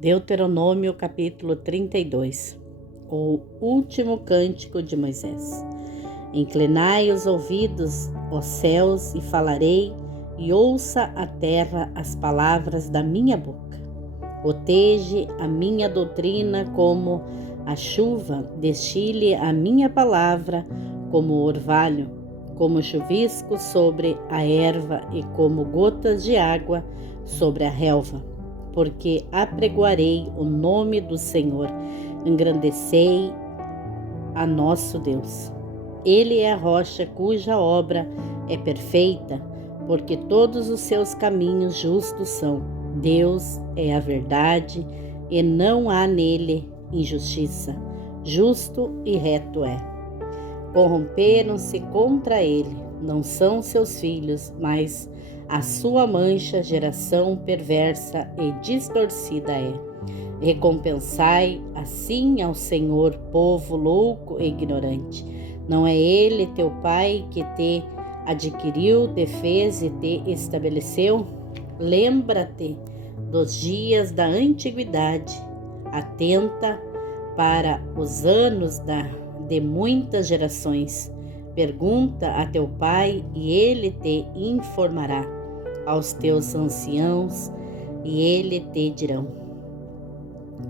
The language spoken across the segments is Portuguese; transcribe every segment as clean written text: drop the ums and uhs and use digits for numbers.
Deuteronômio capítulo 32. O último cântico de Moisés. Inclinai os ouvidos, ó céus, e falarei, e ouça a terra as palavras da minha boca. Goteje a minha doutrina como a chuva, destile a minha palavra como o orvalho, como chuvisco sobre a erva e como gotas de água sobre a relva. Porque apregoarei o nome do Senhor, engrandecei a nosso Deus. Ele é a rocha cuja obra é perfeita, porque todos os seus caminhos justos são. Deus é a verdade e não há nele injustiça. Justo e reto é. Corromperam-se contra ele, não são seus filhos, mas a sua mancha, geração perversa e distorcida é. Recompensai assim ao Senhor, povo louco e ignorante. Não é ele teu pai que te adquiriu, te fez e te estabeleceu? Lembra-te dos dias da antiguidade, atenta para os anos de muitas gerações. Pergunta a teu pai e ele te informará, aos teus anciãos e ele te dirão.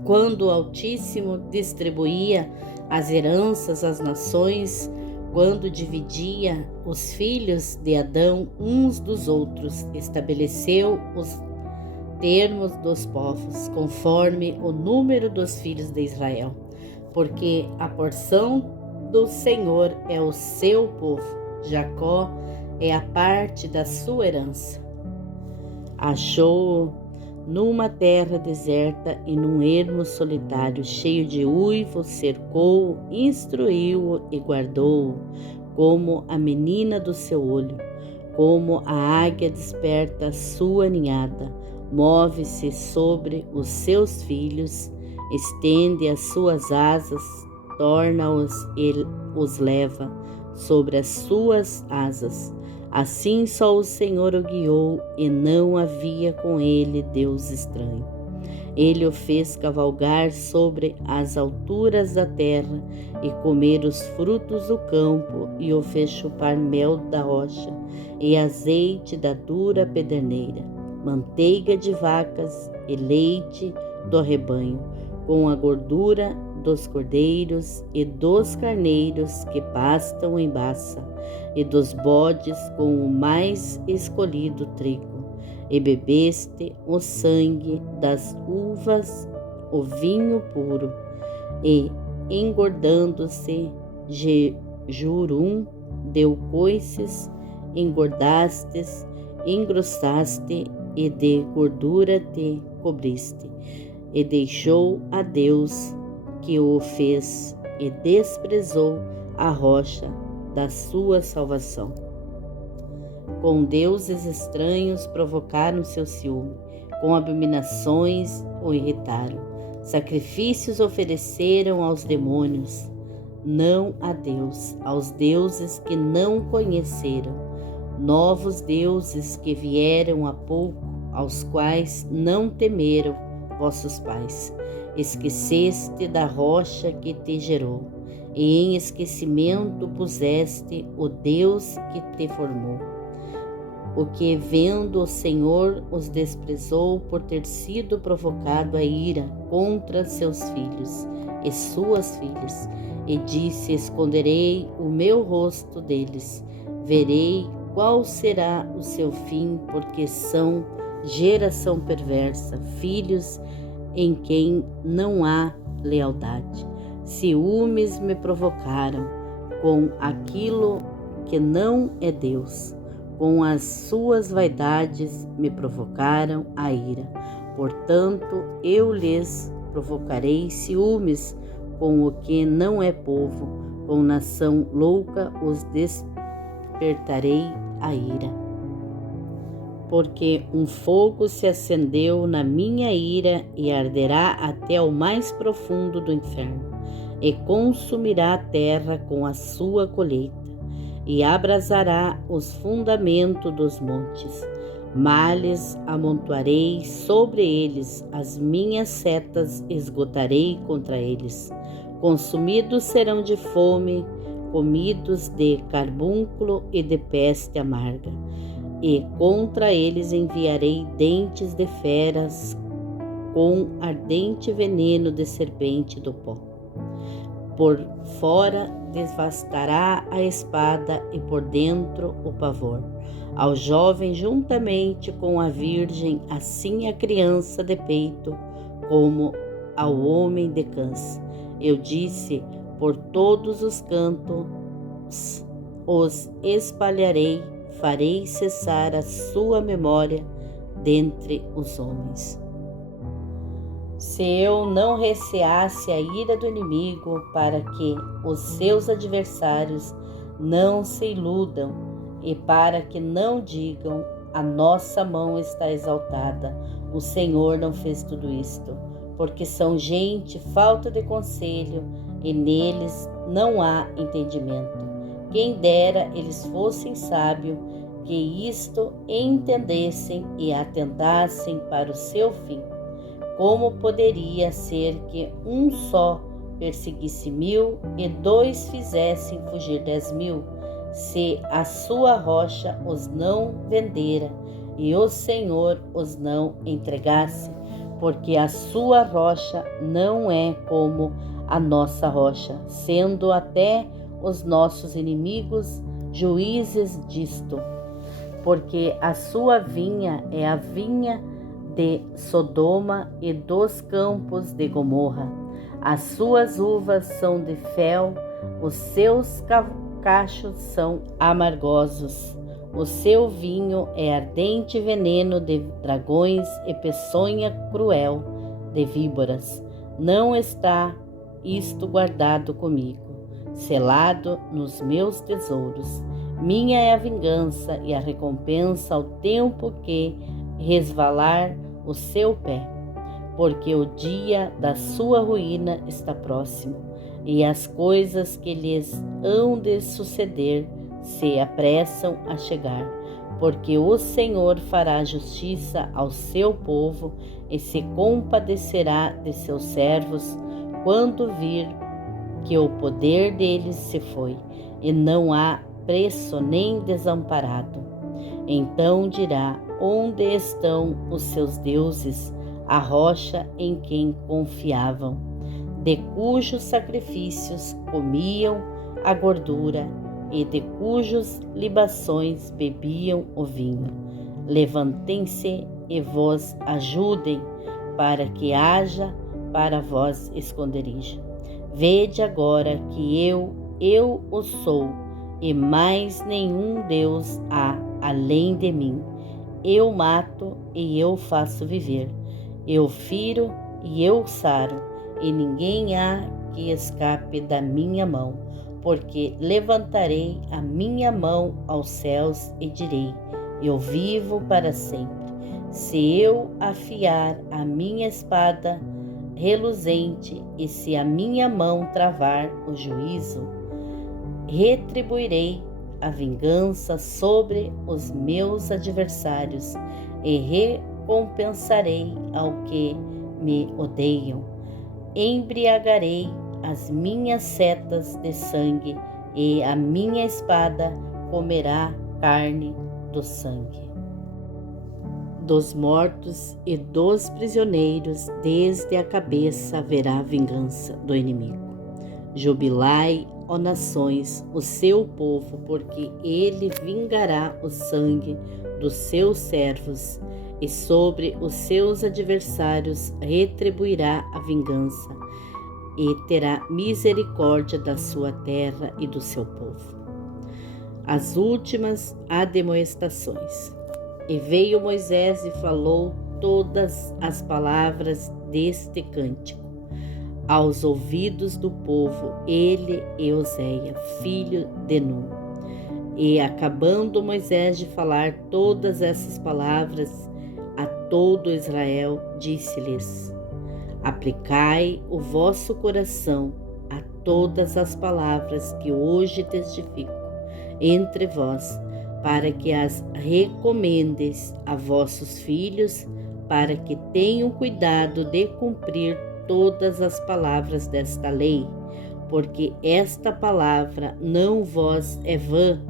Quando o Altíssimo distribuía as heranças às nações, quando dividia os filhos de Adão uns dos outros, estabeleceu os termos dos povos, conforme o número dos filhos de Israel, porque a porção do Senhor é o seu povo, Jacó é a parte da sua herança. Achou-o numa terra deserta e num ermo solitário, cheio de uivos, cercou-o, instruiu-o e guardou-o, como a menina do seu olho, como a águia desperta a sua ninhada, move-se sobre os seus filhos, estende as suas asas, torna-os e os leva sobre as suas asas. Assim só o Senhor o guiou, e não havia com ele Deus estranho. Ele o fez cavalgar sobre as alturas da terra e comer os frutos do campo, e o fez chupar mel da rocha e azeite da dura pederneira, manteiga de vacas e leite do rebanho, com a gordura dos cordeiros e dos carneiros que pastam em baça, e dos bodes com o mais escolhido trigo, e bebeste o sangue das uvas, o vinho puro, e engordando-se Jejurum deu coices, engordastes, engrossaste, e de gordura te cobriste, e deixou a Deus que o fez, e desprezou a rocha da sua salvação. Com deuses estranhos provocaram seu ciúme, com abominações o irritaram. Sacrifícios ofereceram aos demônios, não a Deus, aos deuses que não conheceram, novos deuses que vieram há pouco, aos quais não temeram vossos pais. Esqueceste da rocha que te gerou, e em esquecimento puseste o Deus que te formou. O que, vendo o Senhor, os desprezou por ter sido provocado a ira contra seus filhos e suas filhas, e disse: esconderei o meu rosto deles, verei qual será o seu fim, porque são geração perversa, filhos em quem não há lealdade. Ciúmes me provocaram com aquilo que não é Deus, com as suas vaidades me provocaram a ira. Portanto, eu lhes provocarei ciúmes com o que não é povo, com nação louca os despertarei a ira. Porque um fogo se acendeu na minha ira e arderá até o mais profundo do inferno, e consumirá a terra com a sua colheita, e abrasará os fundamentos dos montes. Males amontoarei sobre eles, as minhas setas esgotarei contra eles. Consumidos serão de fome, comidos de carbúnculo e de peste amarga. E contra eles enviarei dentes de feras, com ardente veneno de serpente do pó. Por fora devastará a espada e por dentro o pavor. Ao jovem juntamente com a virgem, assim a criança de peito, como ao homem de cãs. Eu disse, por todos os cantos os espalharei, farei cessar a sua memória dentre os homens. Se eu não receasse a ira do inimigo, para que os seus adversários não se iludam, e para que não digam, a nossa mão está exaltada, o Senhor não fez tudo isto, porque são gente falta de conselho, e neles não há entendimento. Quem dera eles fossem sábios, que isto entendessem e atentassem para o seu fim. Como poderia ser que um só perseguisse 1000 e 2 fizessem fugir 10.000, se a sua rocha os não vendera e o Senhor os não entregasse? Porque a sua rocha não é como a nossa rocha, sendo até os nossos inimigos juízes disto. Porque a sua vinha é a vinha de Sodoma e dos campos de Gomorra. As suas uvas são de fel, os seus cachos são amargosos. O seu vinho é ardente veneno de dragões e peçonha cruel de víboras. Não está isto guardado comigo, selado nos meus tesouros. Minha é a vingança e a recompensa ao tempo que resvalar o seu pé, porque o dia da sua ruína está próximo, e as coisas que lhes hão de suceder se apressam a chegar, porque o Senhor fará justiça ao seu povo e se compadecerá de seus servos quando vir que o poder deles se foi, e não há preço nem desamparado. Então dirá: onde estão os seus deuses, a rocha em quem confiavam, de cujos sacrifícios comiam a gordura e de cujos libações bebiam o vinho? Levantem-se e vos ajudem, para que haja para vós esconderijo. Vede agora que eu o sou, e mais nenhum Deus há além de mim. Eu mato e eu faço viver, eu firo e eu saro, e ninguém há que escape da minha mão, porque levantarei a minha mão aos céus e direi: eu vivo para sempre. Se eu afiar a minha espada reluzente, e se a minha mão travar o juízo, retribuirei a vingança sobre os meus adversários e recompensarei ao que me odeiam. Embriagarei as minhas setas de sangue, e a minha espada comerá carne do sangue dos mortos e dos prisioneiros. Desde a cabeça haverá vingança do inimigo. Jubilai, ó nações, o seu povo, porque ele vingará o sangue dos seus servos, e sobre os seus adversários retribuirá a vingança, e terá misericórdia da sua terra e do seu povo. As últimas admoestações. E veio Moisés e falou todas as palavras deste cântico aos ouvidos do povo, ele e Oséia, filho de Nun. E acabando Moisés de falar todas essas palavras a todo Israel, disse-lhes: aplicai o vosso coração a todas as palavras que hoje testifico entre vós, para que as recomendeis a vossos filhos, para que tenham cuidado de cumprir todas as palavras desta lei, porque esta palavra não vos é vã,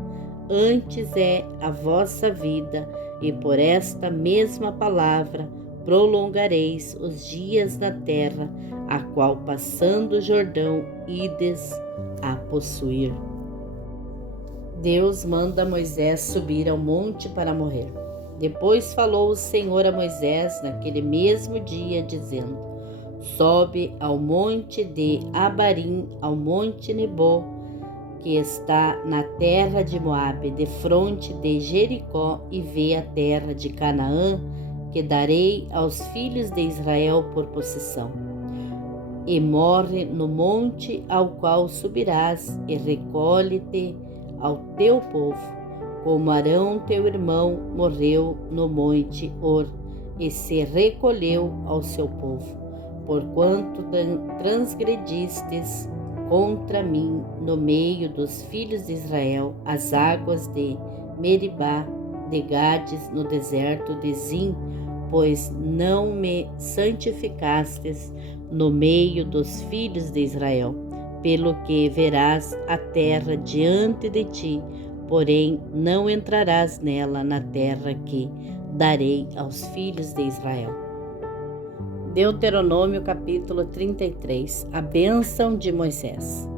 antes é a vossa vida, e por esta mesma palavra prolongareis os dias na terra, a qual passando o Jordão ides a possuir. Deus manda Moisés subir ao monte para morrer. Depois falou o Senhor a Moisés naquele mesmo dia, dizendo: sobe ao monte de Abarim, ao monte Nebo, que está na terra de Moabe, defronte de Jericó, e vê a terra de Canaã, que darei aos filhos de Israel por possessão. E morre no monte ao qual subirás, e recolhe-te ao teu povo, como Arão teu irmão morreu no monte Hor, e se recolheu ao seu povo, porquanto transgredistes contra mim no meio dos filhos de Israel as águas de Meribá, de Gades, no deserto de Zim, pois não me santificastes no meio dos filhos de Israel, pelo que verás a terra diante de ti, porém não entrarás nela, na terra que darei aos filhos de Israel. Deuteronômio capítulo 33. A bênção de Moisés.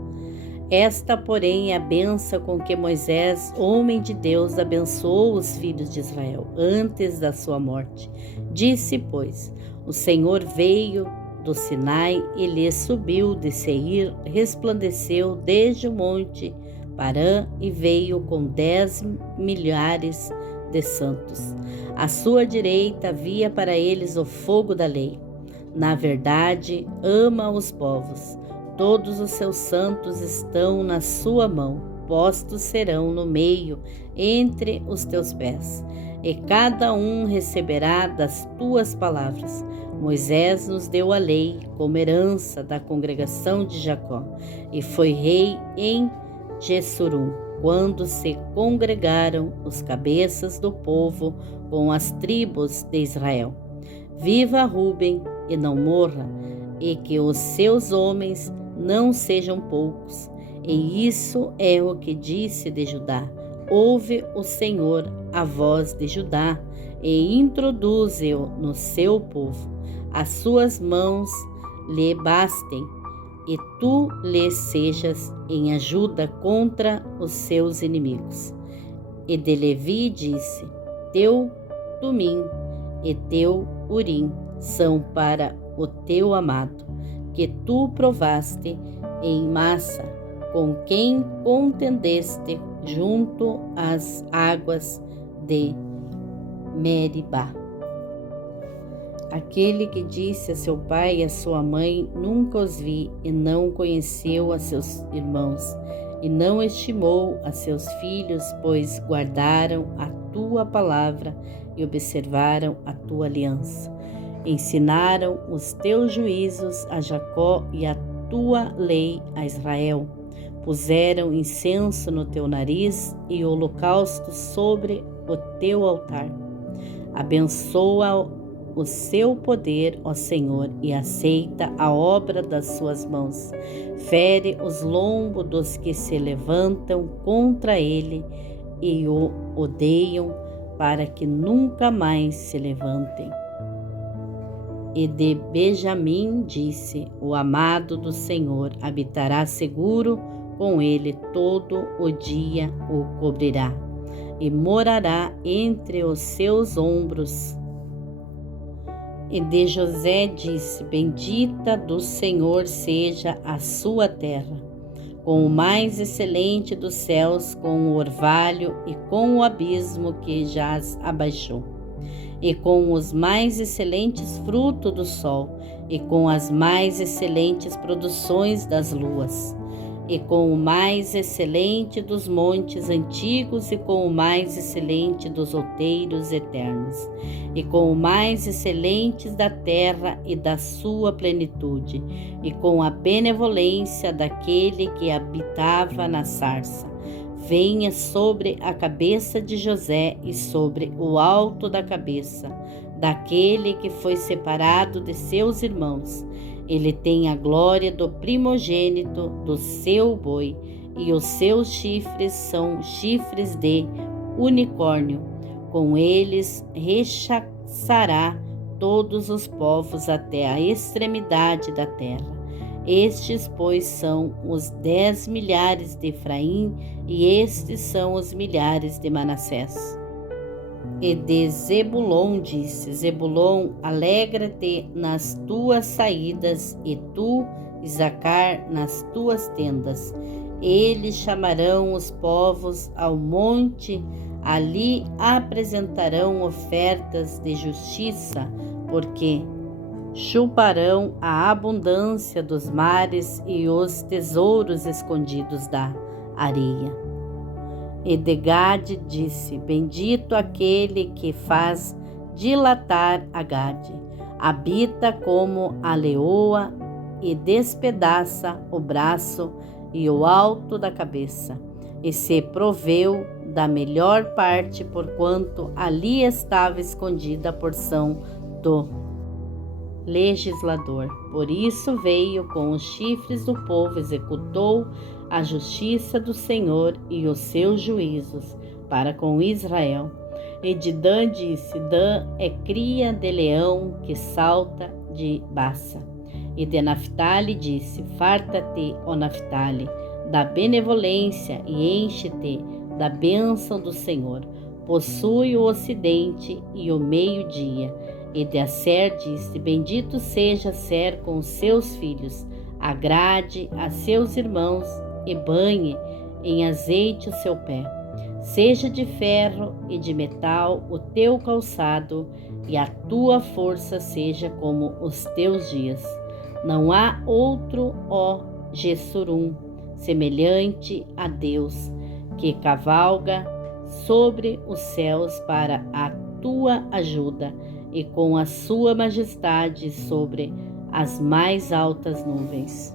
Esta, porém, é a bênção com que Moisés, homem de Deus, abençoou os filhos de Israel antes da sua morte. Disse, pois: o Senhor veio do Sinai e lhes subiu de Seir, resplandeceu desde o monte Parã e veio com 10 milhares de santos. À sua direita havia para eles o fogo da lei. Na verdade, ama os povos. Todos os seus santos estão na sua mão, postos serão no meio, entre os teus pés, e cada um receberá das tuas palavras. Moisés nos deu a lei como herança da congregação de Jacó, e foi rei em Jessurum, quando se congregaram os cabeças do povo com as tribos de Israel. Viva Ruben e não morra, e que os seus homens não sejam poucos. E isso é o que disse de Judá: ouve o Senhor a voz de Judá, e introduze-o no seu povo. As suas mãos lhe bastem, e tu lhe sejas em ajuda contra os seus inimigos. E de Levi disse: teu Tumim e teu Urim são para o teu amado, que tu provaste em Massa, com quem contendeste junto às águas de Meribá. Aquele que disse a seu pai e a sua mãe: nunca os vi, e não conheceu a seus irmãos, e não estimou a seus filhos, pois guardaram a tua palavra e observaram a tua aliança. Ensinaram os teus juízos a Jacó e a tua lei a Israel. Puseram incenso no teu nariz e holocausto sobre o teu altar. Abençoa o seu poder, ó Senhor, e aceita a obra das suas mãos. Fere os lombos dos que se levantam contra ele e o odeiam, para que nunca mais se levantem. E de Benjamim disse: o amado do Senhor habitará seguro, com ele todo o dia o cobrirá, e morará entre os seus ombros. E de José disse: bendita do Senhor seja a sua terra, com o mais excelente dos céus, com o orvalho e com o abismo que jaz abaixou, e com os mais excelentes frutos do sol, e com as mais excelentes produções das luas, e com o mais excelente dos montes antigos, e com o mais excelente dos outeiros eternos, e com o mais excelente da terra e da sua plenitude, e com a benevolência daquele que habitava na sarça. venha sobre a cabeça de José e sobre o alto da cabeça daquele que foi separado de seus irmãos. Ele tem a glória do primogênito do seu boi, e os seus chifres são chifres de unicórnio. Com eles rechaçará todos os povos até a extremidade da terra. Estes, pois, são os 10 milhares de Efraim, e estes são os milhares de Manassés. E de Zebulon disse: Zebulon, alegra-te nas tuas saídas, e tu, Isacar, nas tuas tendas. Eles chamarão os povos ao monte, ali apresentarão ofertas de justiça, porque chuparão a abundância dos mares e os tesouros escondidos da areia. E de Gade disse: Bendito aquele que faz dilatar a Gade, habita como a leoa e despedaça o braço e o alto da cabeça, e se proveu da melhor parte, porquanto ali estava escondida a porção do legislador. Por isso veio com os chifres do povo, executou a justiça do Senhor e os seus juízos para com Israel. E de Dan disse: Dan é cria de leão que salta de baça. E de Naphtali disse: Farta-te, ó Naphtali, da benevolência, e enche-te da bênção do Senhor. Possui o ocidente e o meio-dia. E de Asser disse: Bendito seja Asser com os seus filhos, agrade a seus irmãos e banhe em azeite o seu pé. Seja de ferro e de metal o teu calçado, e a tua força seja como os teus dias. Não há outro, ó Jessurum, semelhante a Deus, que cavalga sobre os céus para a tua ajuda, e com a sua majestade sobre as mais altas nuvens.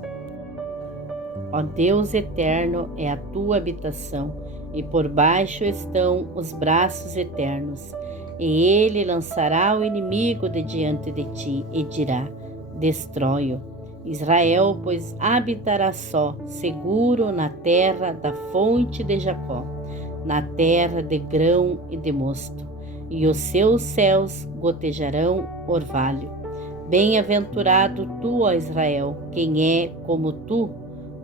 Ó Deus eterno é a tua habitação, e por baixo estão os braços eternos. E ele lançará o inimigo de diante de ti, e dirá: destrói-o. Israel, pois, habitará só, seguro na terra da fonte de Jacó, na terra de grão e de mosto, e os seus céus gotejarão orvalho. Bem-aventurado tu, ó Israel, quem é como tu,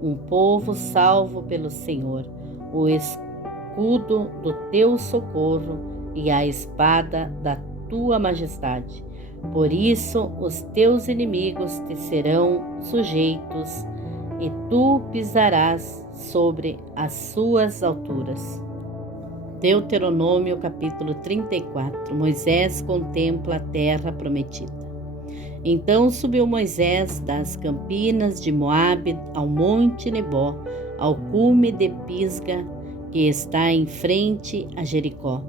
um povo salvo pelo Senhor, o escudo do teu socorro e a espada da tua majestade. Por isso os teus inimigos te serão sujeitos, e tu pisarás sobre as suas alturas. Deuteronômio capítulo 34. Moisés contempla a terra prometida. Então subiu Moisés das campinas de Moabe ao monte Nebó, ao cume de Pisga, que está em frente a Jericó.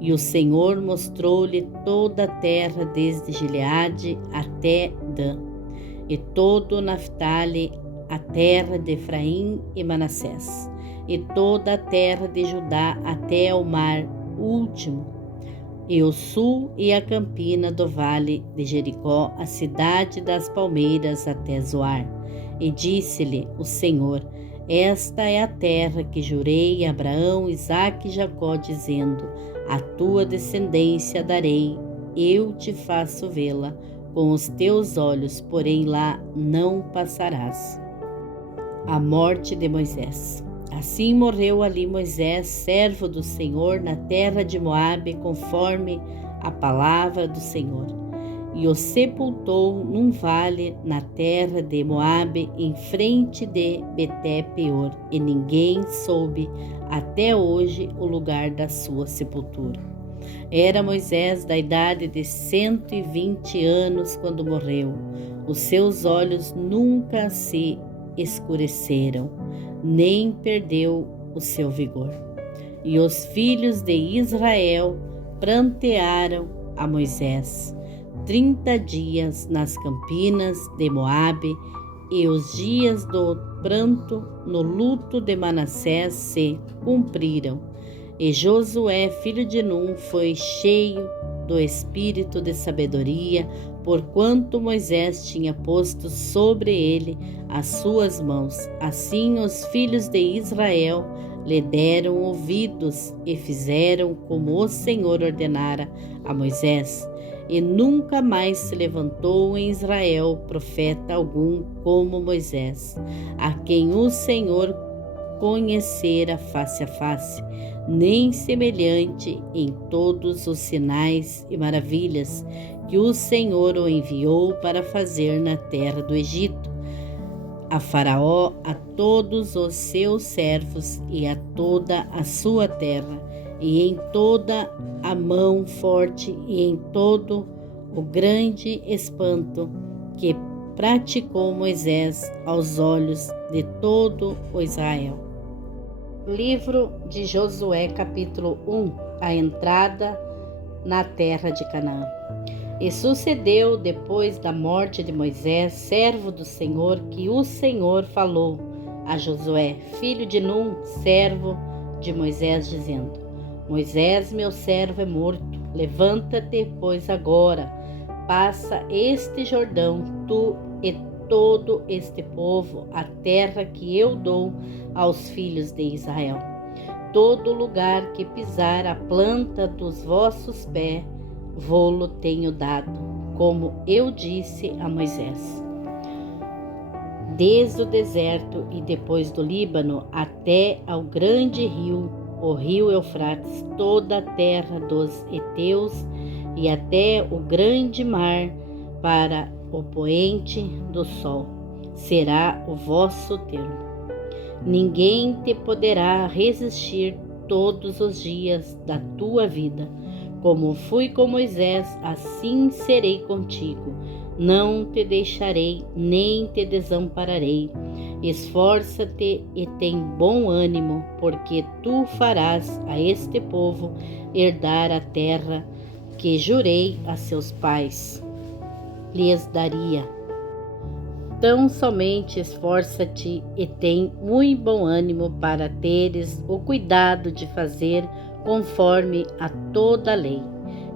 E o Senhor mostrou-lhe toda a terra, desde Gileade até Dan, e todo Naphtali, a terra de Efraim e Manassés, e toda a terra de Judá até o mar último, e o sul e a campina do vale de Jericó, a cidade das palmeiras até Zoar. E disse-lhe o Senhor: Esta é a terra que jurei a Abraão, Isaque e Jacó, dizendo: A tua descendência darei, eu te faço vê-la com os teus olhos, porém lá não passarás. A morte de Moisés. Assim morreu ali Moisés, servo do Senhor, na terra de Moabe, conforme a palavra do Senhor. E o sepultou num vale na terra de Moabe, em frente de Beté-peor, e ninguém soube até hoje o lugar da sua sepultura. Era Moisés da idade de 120 anos quando morreu. Os seus olhos nunca se escureceram, nem perdeu o seu vigor. E os filhos de Israel prantearam a Moisés 30 dias nas campinas de Moabe, E os dias do pranto no luto de Manassés se cumpriram. E Josué, filho de Num, foi cheio do espírito de sabedoria, porquanto Moisés tinha posto sobre ele as suas mãos. Assim os filhos de Israel lhe deram ouvidos e fizeram como o Senhor ordenara a Moisés. E nunca mais se levantou em Israel profeta algum como Moisés, a quem o Senhor conhecera face a face, nem semelhante em todos os sinais e maravilhas que o Senhor o enviou para fazer na terra do Egito, a Faraó, a todos os seus servos e a toda a sua terra, e em toda a mão forte e em todo o grande espanto que praticou Moisés aos olhos de todo o Israel. Livro de Josué, capítulo 1. A entrada na terra de Canaã. E sucedeu depois da morte de Moisés, servo do Senhor, que o Senhor falou a Josué, filho de Num, servo de Moisés, dizendo: Moisés, meu servo, é morto. Levanta-te, pois, agora, passa este Jordão, tu e todo este povo, a terra que eu dou aos filhos de Israel. Todo lugar que pisar a planta dos vossos pés, vô-lo tenho dado, como eu disse a Moisés. Desde o deserto e depois do Líbano até ao grande rio, o rio Eufrates, toda a terra dos heteus e até o grande mar para o poente do sol, será o vosso termo. Ninguém te poderá resistir todos os dias da tua vida. Como fui com Moisés, assim serei contigo. Não te deixarei, nem te desampararei. Esforça-te e tem bom ânimo, porque tu farás a este povo herdar a terra que jurei a seus pais lhes daria. Tão somente esforça-te e tem muito bom ânimo para teres o cuidado de fazer conforme a toda a lei,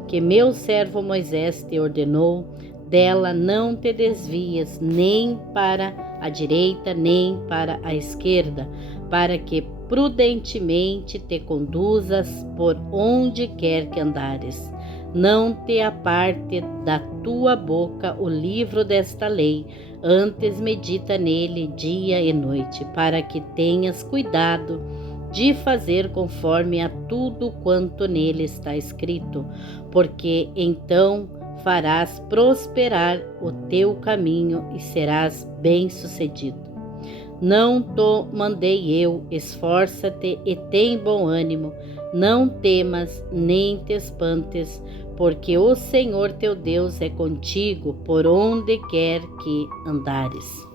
que meu servo Moisés te ordenou. Dela não te desvies nem para a direita nem para a esquerda, para que prudentemente te conduzas por onde quer que andares. Não te aparte da tua boca o livro desta lei, antes medita nele dia e noite, para que tenhas cuidado de fazer conforme a tudo quanto nele está escrito, porque então farás prosperar o teu caminho e serás bem-sucedido. Não te mandei eu, esforça-te e tem bom ânimo, não temas nem te espantes, porque o Senhor teu Deus é contigo por onde quer que andares.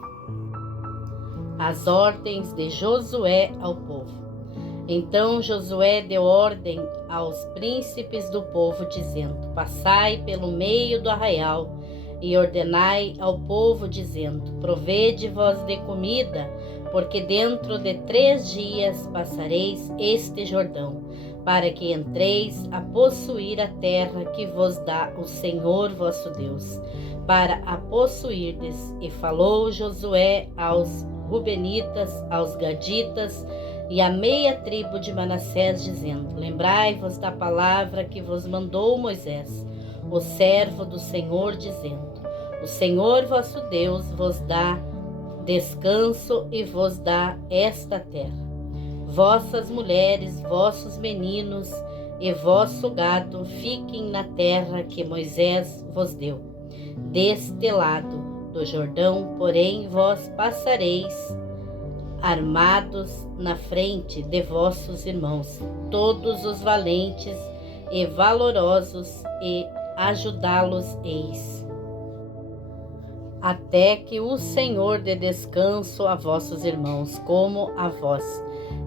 As ordens de Josué ao povo. Então Josué deu ordem aos príncipes do povo, dizendo: Passai pelo meio do arraial e ordenai ao povo, dizendo: Provede-vos de comida, porque dentro de 3 dias passareis este Jordão, para que entreis a possuir a terra que vos dá o Senhor vosso Deus, para a possuirdes. E falou Josué aos Rubenitas, aos Gaditas e à meia tribo de Manassés, dizendo: Lembrai-vos da palavra que vos mandou Moisés, o servo do Senhor, dizendo: O Senhor vosso Deus vos dá descanso e vos dá esta terra. Vossas mulheres, vossos meninos e vosso gado fiquem na terra que Moisés vos deu. Deste lado do Jordão, porém, vós passareis armados na frente de vossos irmãos, todos os valentes e valorosos, e ajudá-los eis, até que o Senhor dê descanso a vossos irmãos, como a vós,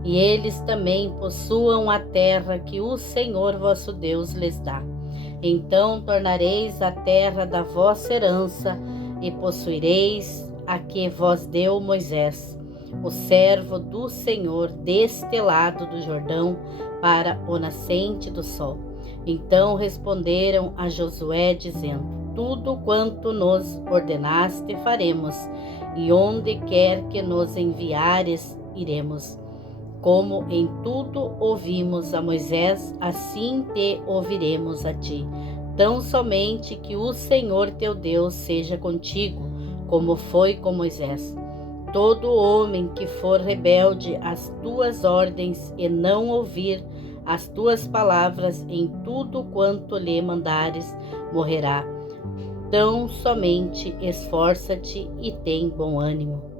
e eles também possuam a terra que o Senhor vosso Deus lhes dá. Então tornareis a terra da vossa herança, e possuireis a que vos deu Moisés, o servo do Senhor, deste lado do Jordão, para o nascente do sol. Então responderam a Josué, dizendo: tudo quanto nos ordenaste faremos, e onde quer que nos enviares, iremos. Como em tudo ouvimos a Moisés, assim te ouviremos a ti. Tão somente que o Senhor teu Deus seja contigo, como foi com Moisés. Todo homem que for rebelde às tuas ordens e não ouvir as tuas palavras em tudo quanto lhe mandares, morrerá. Tão somente esforça-te e tem bom ânimo.